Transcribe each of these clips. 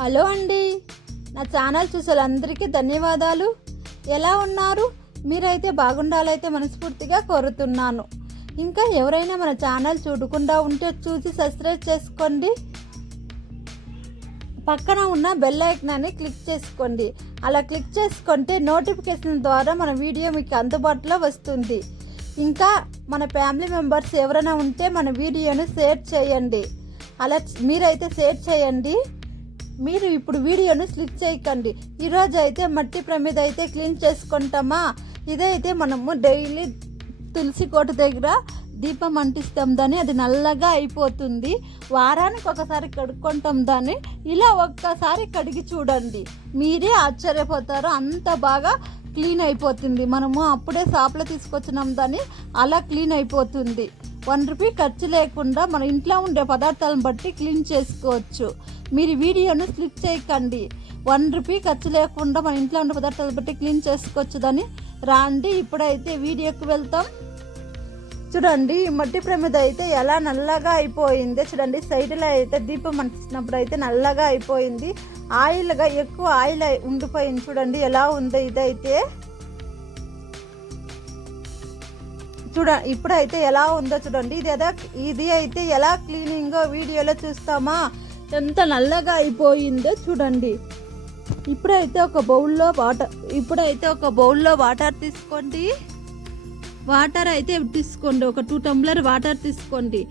Hello అండి. నా channel చూసే అందరికీ ధన్యవాదాలు. ఎలా ఉన్నారు? మీరైతే బాగుండాలైతే మనస్ఫూర్తిగా కోరుతున్నాను. ఇంకా ఎవరైనా మన ఛానల్ చూడకుండా ఉంటే చూసి సబ్స్క్రైబ్ చేసుకోండి. పక్కన ఉన్న బెల్ ఐకనాన్ని క్లిక్ చేసుకోండి. అలా క్లిక్ చేసుకుంటే నోటిఫికేషన్ ద్వారా మన వీడియో మీకు అందుబాటులో వస్తుంది. ఇంకా మన ఫ్యామిలీ మెంబర్స్ ఎవరైనా ఉంటే మన వీడియోను షేర్ చేయండి. అలా మీరైతే షేర్ చేయండి. మీరు ఇప్పుడు వీడియోను స్లిప్ చేయకండి. ఈరోజు అయితే మట్టి ప్రమిద అయితే క్లీన్ చేసుకుంటామా? ఇదైతే మనము డైలీ తులసి కోట దగ్గర దీపం అంటిస్తాం దాన్ని. అది నల్లగా అయిపోతుంది. వారానికి ఒకసారి కడుక్కుంటాం దాన్ని. ఇలా ఒక్కసారి కడిగి చూడండి. మీరే ఆశ్చర్యపోతారు. అంత బాగా క్లీన్ అయిపోతుంది. మనము అప్పుడే షాప్లో తీసుకొచ్చినాం దాన్ని. అలా క్లీన్ అయిపోతుంది. వన్ రూపీ ఖర్చు లేకుండా మన ఇంట్లో ఉండే పదార్థాలను బట్టి క్లీన్ చేసుకోవచ్చు. మీరు వీడియోను స్లిప్ చేయకండి. వన్ రూపీ ఖర్చు లేకుండా మన ఇంట్లో ఉండే పదార్థాలను బట్టి క్లీన్ చేసుకోవచ్చు దాన్ని రాండి. ఇప్పుడైతే వీడియోకి వెళ్తాం. చూడండి ఈ మట్టి ప్రమిద అయితే ఎలా నల్లగా అయిపోయింది చూడండి. సైడ్లో అయితే దీపం అంటించినప్పుడు అయితే నల్లగా అయిపోయింది. ఆయిల్గా ఎక్కువ ఆయిల్ అయి- ఉండిపోయింది చూడండి. ఎలా ఉందో ఇదైతే. చూడ ఇప్పుడైతే ఎలా ఉందో చూడండి. ఇది ఎలా ఇది అయితే ఎలా క్లీనింగ్ వీడియోలో చూస్తామా? ఎంత నల్లగా అయిపోయిందో చూడండి. ఇప్పుడైతే ఒక బౌల్లో వాటర్ ఇప్పుడైతే ఒక బౌల్లో వాటర్ తీసుకోండి. వాటర్ అయితే తీసుకోండి. ఒక టూ టంబ్లర్ వాటర్ తీసుకోండి.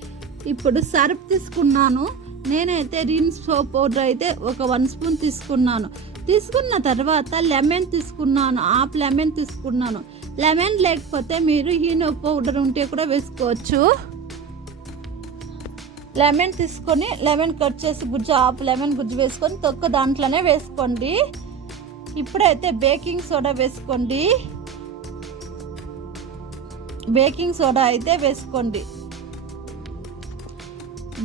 ఇప్పుడు సర్ఫ్ తీసుకున్నాను. నేనైతే రిన్ సోప్ పౌడర్ అయితే ఒక వన్ స్పూన్ తీసుకున్నాను. తీసుకున్న తర్వాత లెమన్ తీసుకున్నాను. హాఫ్ లెమన్ తీసుకున్నాను. లెమన్ లేకపోతే మీరు హీనో పౌడర్ ఉంటే కూడా వేసుకోవచ్చు. లెమన్ తీసుకొని లెమన్ కట్ చేసి గుజ్జు ఆపు లెమన్ గుజ్జు వేసుకొని తొక్క దాంట్లోనే వేసుకోండి. ఇప్పుడైతే బేకింగ్ సోడా వేసుకోండి. బేకింగ్ సోడా అయితే వేసుకోండి.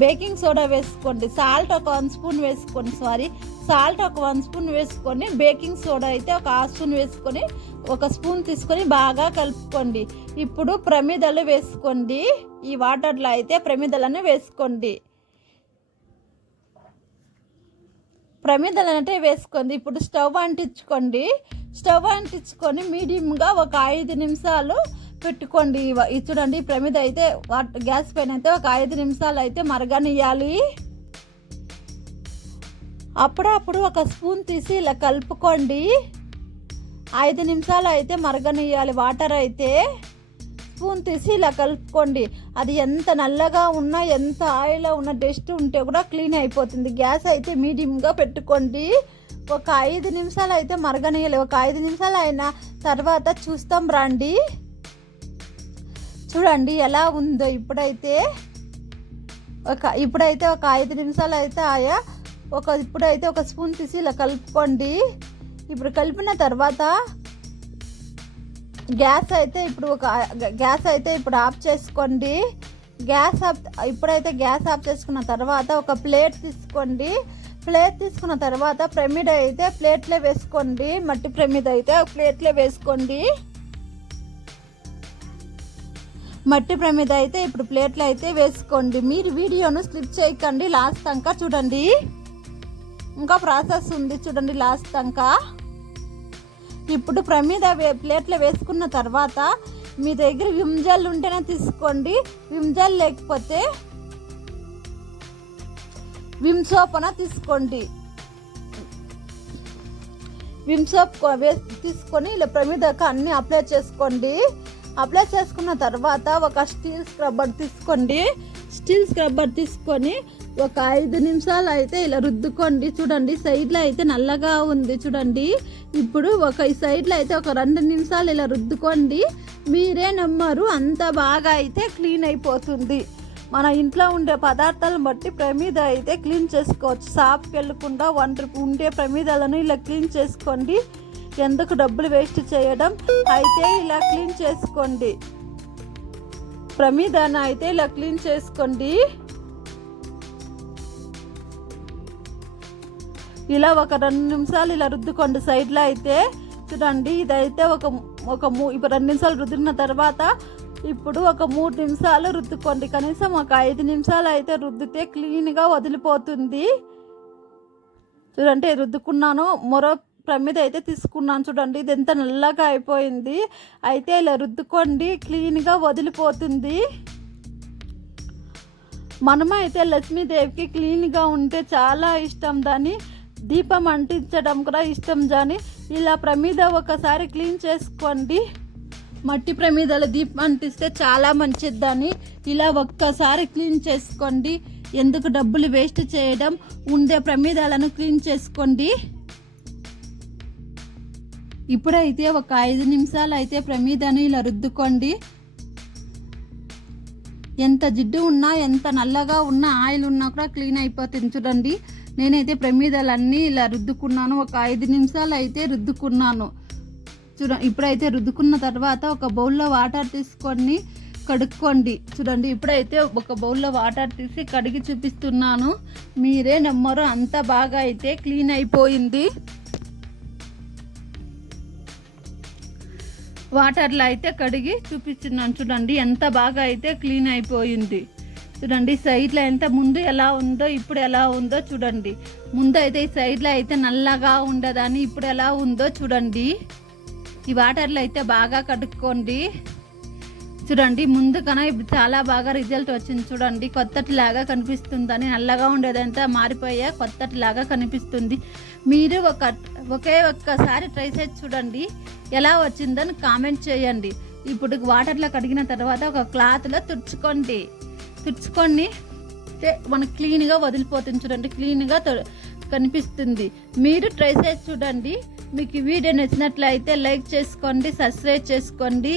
బేకింగ్ సోడా వేసుకోండి. సాల్ట్ ఒక వన్ స్పూన్ వేసుకోండి సారీ. సాల్ట్ ఒక వన్ స్పూన్ వేసుకొని బేకింగ్ సోడా అయితే ఒక హాఫ్ స్పూన్ వేసుకొని ఒక స్పూన్ తీసుకొని బాగా కలుపుకోండి. ఇప్పుడు ప్రమిదలు వేసుకోండి. ఈ వాటర్లో అయితే ప్రమిదలను వేసుకోండి. ప్రమిదలు అంటే వేసుకోండి. ఇప్పుడు స్టవ్ అంటించుకోండి. స్టవ్ అంటించుకొని మీడియంగా ఒక ఐదు నిమిషాలు పెట్టుకోండి. ఇవ- చూడండి ప్రమిద అయితే వాట్ గ్యాస్ పైన అయితే ఒక ఐదు నిమిషాలు అయితే మరగనియాలి అప్పుడప్పుడు ఒక స్పూన్ తీసి ఇలా కలుపుకోండి. ఐదు నిమిషాలు అయితే మరగనియాలి వాటర్ అయితే స్పూన్ తీసి ఇలా కలుపుకోండి. అది ఎంత నల్లగా ఉన్నా ఎంత ఆయిల్ ఉన్న డస్ట్ ఉంటే కూడా క్లీన్ అయిపోతుంది. గ్యాస్ అయితే మీడియంగా పెట్టుకోండి. ఒక ఐదు నిమిషాలు అయితే మరగనియాలి ఒక ఐదు నిమిషాలు అయిన తర్వాత చూస్తాం రండి. చూడండి ఎలా ఉందో ఇప్పుడైతే. ఒక ఇప్పుడైతే ఒక ఐదు నిమిషాలు అయితే ఆయా ఒక ఇప్పుడైతే ఒక స్పూన్ తీసి ఇలా కలుపుకోండి. ఇప్పుడు కలిపిన తర్వాత గ్యాస్ అయితే ఇప్పుడు ఒక గ్యాస్ అయితే ఇప్పుడు ఆఫ్ చేసుకోండి. గ్యాస్ ఆఫ్ ఇప్పుడైతే గ్యాస్ ఆఫ్ చేసుకున్న తర్వాత ఒక ప్లేట్ తీసుకోండి. ప్లేట్ తీసుకున్న తర్వాత ప్రమిడ్ అయితే ప్లేట్లో వేసుకోండి. మట్టి ప్రమిద అయితే ప్లేట్లో వేసుకోండి. మట్టి ప్రమిద అయితే ఇప్పుడు ప్లేట్లో అయితే వేసుకోండి. మీరు వీడియోను స్లిప్ చేయకండి. లాస్ట్ దాకా చూడండి. ఇంకా ప్రాసెస్ ఉంది చూడండి లాస్ట్ దాకా ఇప్పుడు ప్రమీద వే- ప్లేట్లో వేసుకున్న తర్వాత మీ దగ్గర విమ్జల్ ఉంటేనే తీసుకోండి. విమ్జల్ లేకపోతే విమ్ సోప్ అన తీసుకోండి. విమ్ సోప్ వే- తీసుకొని ఇలా ప్రమిదకు అన్నీ అప్లై చేసుకోండి. అప్లై చేసుకున్న తర్వాత ఒక స్టీల్ స్క్రబ్బర్ తీసుకోండి. స్టీల్ స్క్రబ్బర్ తీసుకొని ఒక ఐదు నిమిషాలు అయితే ఇలా రుద్దుకోండి. చూడండి సైడ్లో అయితే నల్లగా ఉంది చూడండి. ఇప్పుడు ఒక ఈ సైడ్లో అయితే ఒక రెండు నిమిషాలు ఇలా రుద్దుకోండి. మీరే నమ్మరు అంత బాగా అయితే క్లీన్ అయిపోతుంది. మన ఇంట్లో ఉండే పదార్థాలను బట్టి ప్రమిద అయితే క్లీన్ చేసుకోవచ్చు. షాప్కి వెళ్ళకుండా వంట ఉండే ప్రమిదాలను ఇలా క్లీన్ చేసుకోండి. ఎందుకు డబ్బులు వేస్ట్ చేయడం? అయితే ఇలా క్లీన్ చేసుకోండి. ప్రమిదాన్ని అయితే ఇలా క్లీన్ చేసుకోండి. ఇలా ఒక రెండు నిమిషాలు ఇలా రుద్దుకోండి సైడ్లో అయితే. చూడండి ఇదైతే ఒక ఒక మూ ఇప్పుడు రెండు నిమిషాలు రుద్దిన తర్వాత ఇప్పుడు ఒక మూడు నిమిషాలు రుద్దుకోండి. కనీసం ఒక ఐదు నిమిషాలు అయితే రుద్దితే క్లీన్గా వదిలిపోతుంది. చూడండి రుద్దుకున్నాను. మరో ప్రమిద అయితే తీసుకున్నాను. చూడండి ఇది ఎంత నల్లగా అయిపోయింది. అయితే ఇలా రుద్దుకోండి క్లీన్గా వదిలిపోతుంది. మనమైతే లక్ష్మీదేవికి క్లీన్గా ఉంటే చాలా ఇష్టం. దాన్ని దీపం అంటించడం కూడా ఇష్టం కానీ ఇలా ప్రమిద ఒకసారి క్లీన్ చేసుకోండి. మట్టి ప్రమిదల దీపం అంటిస్తే చాలా మంచిది అని ఇలా ఒక్కసారి క్లీన్ చేసుకోండి. ఎందుకు డబ్బులు వేస్ట్ చేయడం? ఉండే ప్రమిదాలను క్లీన్ చేసుకోండి. ఇప్పుడైతే ఒక ఐదు నిమిషాలు అయితే ప్రమిదను ఇలా రుద్దుకోండి. ఎంత జిడ్డు ఉన్నా ఎంత నల్లగా ఉన్నా ఆయిల్ ఉన్నా కూడా క్లీన్ అయిపోతుంది చూడండి. నేనైతే ప్రమిదలన్నీ ఇలా రుద్దుకున్నాను. ఒక ఐదు నిమిషాలు అయితే రుద్దుకున్నాను. చూడ ఇప్పుడైతే రుద్దుకున్న తర్వాత ఒక బౌల్లో వాటర్ తీసుకొని కడుక్కోండి. చూడండి ఇప్పుడైతే ఒక బౌల్లో వాటర్ తీసి కడిగి చూపిస్తున్నాను. మీరే నమ్మరు అంత బాగా అయితే క్లీన్ అయిపోయింది. వాటర్లో అయితే కడిగి చూపిస్తున్నాను. చూడండి ఎంత బాగా అయితే క్లీన్ అయిపోయింది. చూడండి సైడ్లో ఎంత ముందు ఎలా ఉందో ఇప్పుడు ఎలా ఉందో చూడండి. ముందు అయితే ఈ సైడ్లో అయితే నల్లగా ఉండదని ఇప్పుడు ఎలా ఉందో చూడండి. ఈ వాటర్లో అయితే బాగా కడుక్కోండి. చూడండి ముందు కన్నా ఇప్పుడు చాలా బాగా రిజల్ట్ వచ్చింది చూడండి. కొత్తటిలాగా కనిపిస్తుందని నల్లగా ఉండేదంతా మారిపోయా కొత్తటిలాగా కనిపిస్తుంది. మీరు ఒక ఒకే ఒక్కసారి ట్రై చేసి చూడండి ఎలా వచ్చిందని కామెంట్ చేయండి. ఇప్పుడు వాటర్లో కడిగిన తర్వాత ఒక క్లాత్లో తుడుచుకోండి. తుడుచుకొని మనకు క్లీన్గా వదిలిపోతుంది చూడండి క్లీన్గా కనిపిస్తుంది. మీరు ట్రై చేసి చూడండి. మీకు వీడియో నచ్చినట్లయితే లైక్ చేసుకోండి సబ్స్క్రైబ్ చేసుకోండి.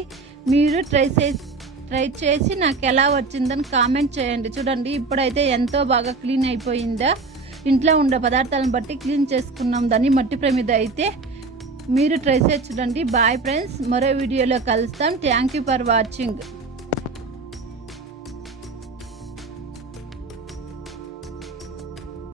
మీరు ట్రై చేసి ట్రై చేసి నాకు ఎలా వచ్చిందని కామెంట్ చేయండి. చూడండి ఇప్పుడైతే ఎంతో బాగా క్లీన్ అయిపోయిందా? ఇంట్లో ఉండే పదార్థాలను బట్టి క్లీన్ చేసుకున్నాం. దాన్ని మట్టి ప్రమిద అయితే మీరు ట్రై చేసి చూడండి. బాయ్ ఫ్రెండ్స్ మరో వీడియోలో కలుస్తాం. Thank you for watching.